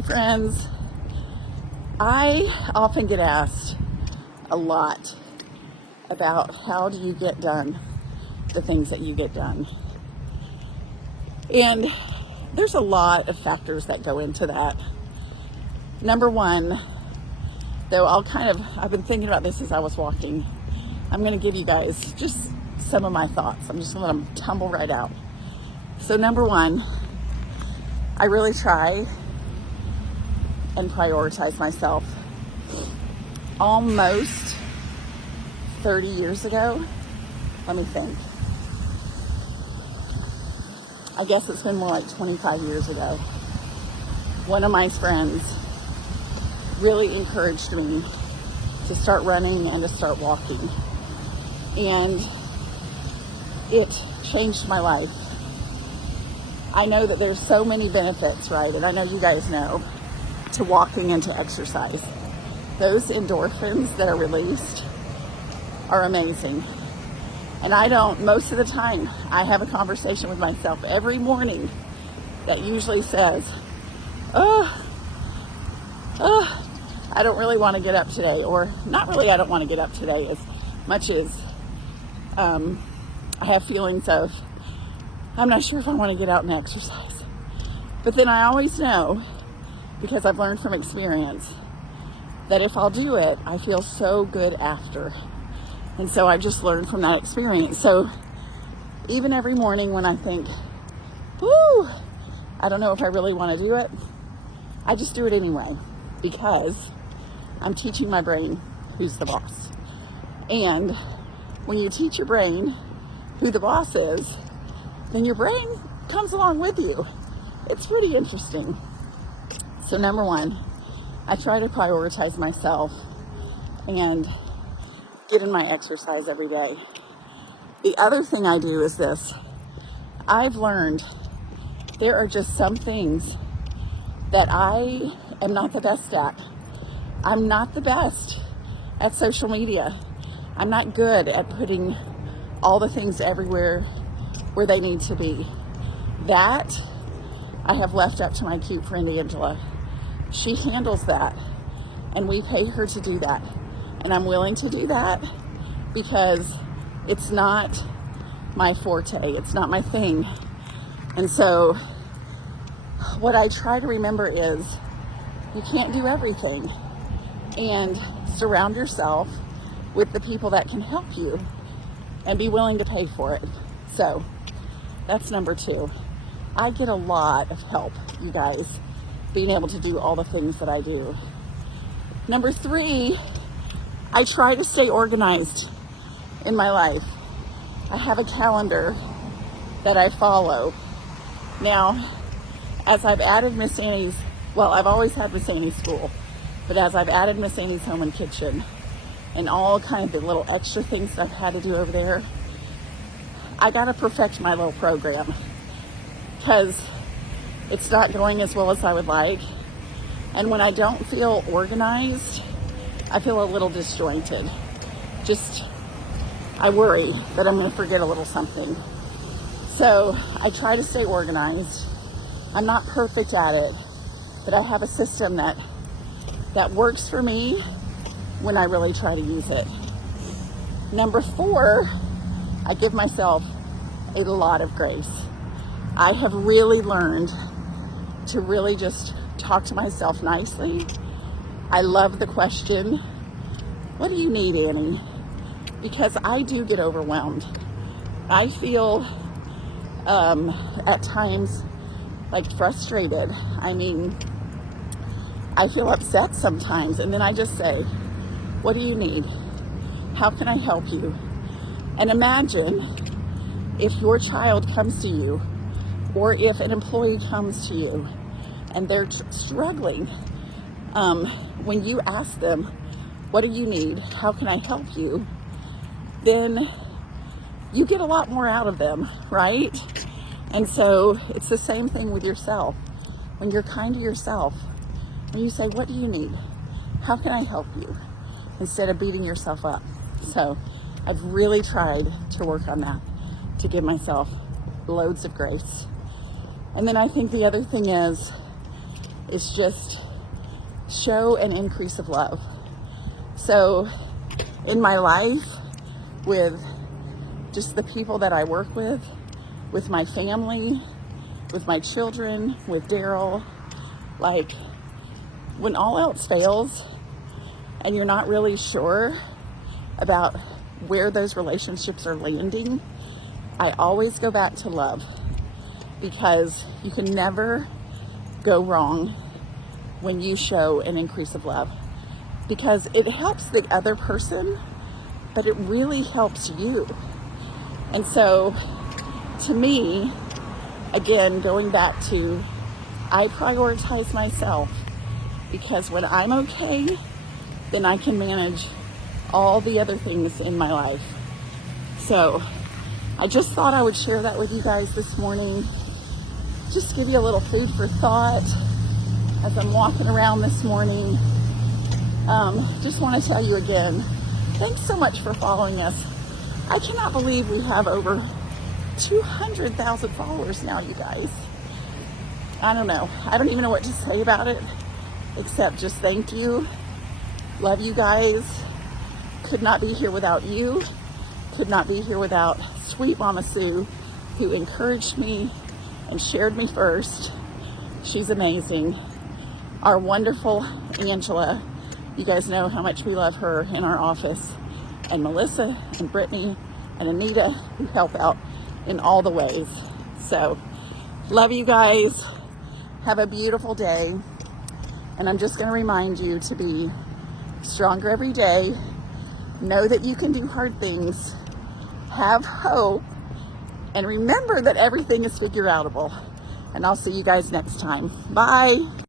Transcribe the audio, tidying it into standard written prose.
my friends, I often get asked a lot about how do you get done the things that you get done. And there's a lot of factors that go into that. Number one, though, I've been thinking about this as I was walking. I'm going to give you guys just some of my thoughts. I'm just going to let them tumble right out. So number one, I really try and prioritize myself. Almost 30 years ago, let me think. I guess it's been more like 25 years ago. One of my friends really encouraged me to start running and to start walking. And it changed my life. I know that there's so many benefits, right? And I know you guys know, to walking and to exercise. Those endorphins that are released are amazing. And most of the time, I have a conversation with myself every morning that usually says, I don't really want to get up today. Or not really, I don't want to get up today as much as I have feelings of, I'm not sure if I want to get out and exercise. But then I always know, because I've learned from experience, that if I'll do it, I feel so good after. And so I just learned from that experience. So even every morning when I think, I don't know if I really want to do it, I just do it anyway, because I'm teaching my brain who's the boss. And when you teach your brain who the boss is, then your brain comes along with you. It's pretty interesting. So number one, I try to prioritize myself and get in my exercise every day. The other thing I do is this. I've learned there are just some things that I am not the best at. I'm not the best at social media. I'm not good at putting all the things everywhere where they need to be. That I have left up to my cute friend Angela. She handles that, and we pay her to do that. And I'm willing to do that because it's not my forte. It's not my thing. And so what I try to remember is you can't do everything, and surround yourself with the people that can help you and be willing to pay for it. So that's number two. I get a lot of help, you guys, being able to do all the things that I do. Number three, I try to stay organized in my life. I have a calendar that I follow. Now, as I've added Miss Annie's, I've always had Miss Annie's school, but as I've added Miss Annie's home and kitchen and all kind of the little extra things that I've had to do over there, I gotta perfect my little program because it's not going as well as I would like. And when I don't feel organized, I feel a little disjointed. I worry that I'm going to forget a little something. So I try to stay organized. I'm not perfect at it, but I have a system that works for me when I really try to use it. Number four, I give myself a lot of grace. I have really learned to really just talk to myself nicely. I love the question, what do you need, Annie? Because I do get overwhelmed. I feel at times like frustrated. I feel upset sometimes, and then I just say, what do you need? How can I help you? And imagine if your child comes to you, or if an employee comes to you and they're struggling, when you ask them, what do you need? How can I help you? Then you get a lot more out of them, right? And so it's the same thing with yourself. When you're kind to yourself, when you say, what do you need? How can I help you? Instead of beating yourself up. So I've really tried to work on that, to give myself loads of grace. And then I think the other thing is is just show an increase of love. So in my life, with just the people that I work with my family, with my children, with Daryl, like when all else fails and you're not really sure about where those relationships are landing, I always go back to love, because you can never go wrong when you show an increase of love, because it helps the other person, but it really helps you. And so to me, again, going back to, I prioritize myself, because when I'm okay, then I can manage all the other things in my life. So I just thought I would share that with you guys this morning. Just give you a little food for thought as I'm walking around this morning. Just want to tell you again, thanks so much for following us. I cannot believe we have over 200,000 followers now, you guys. I don't know. I don't even know what to say about it, except just thank you. Love you guys. Could not be here without you. Could not be here without sweet Mama Sue, who encouraged me and shared me first. She's amazing. Our wonderful Angela, you guys know how much we love her in our office, and Melissa and Brittany and Anita, who help out in all the ways. So love you guys. Have a beautiful day. And I'm just going to remind you to be stronger every day. Know that you can do hard things. Have hope. And remember that everything is figure outable. And I'll see you guys next time. Bye.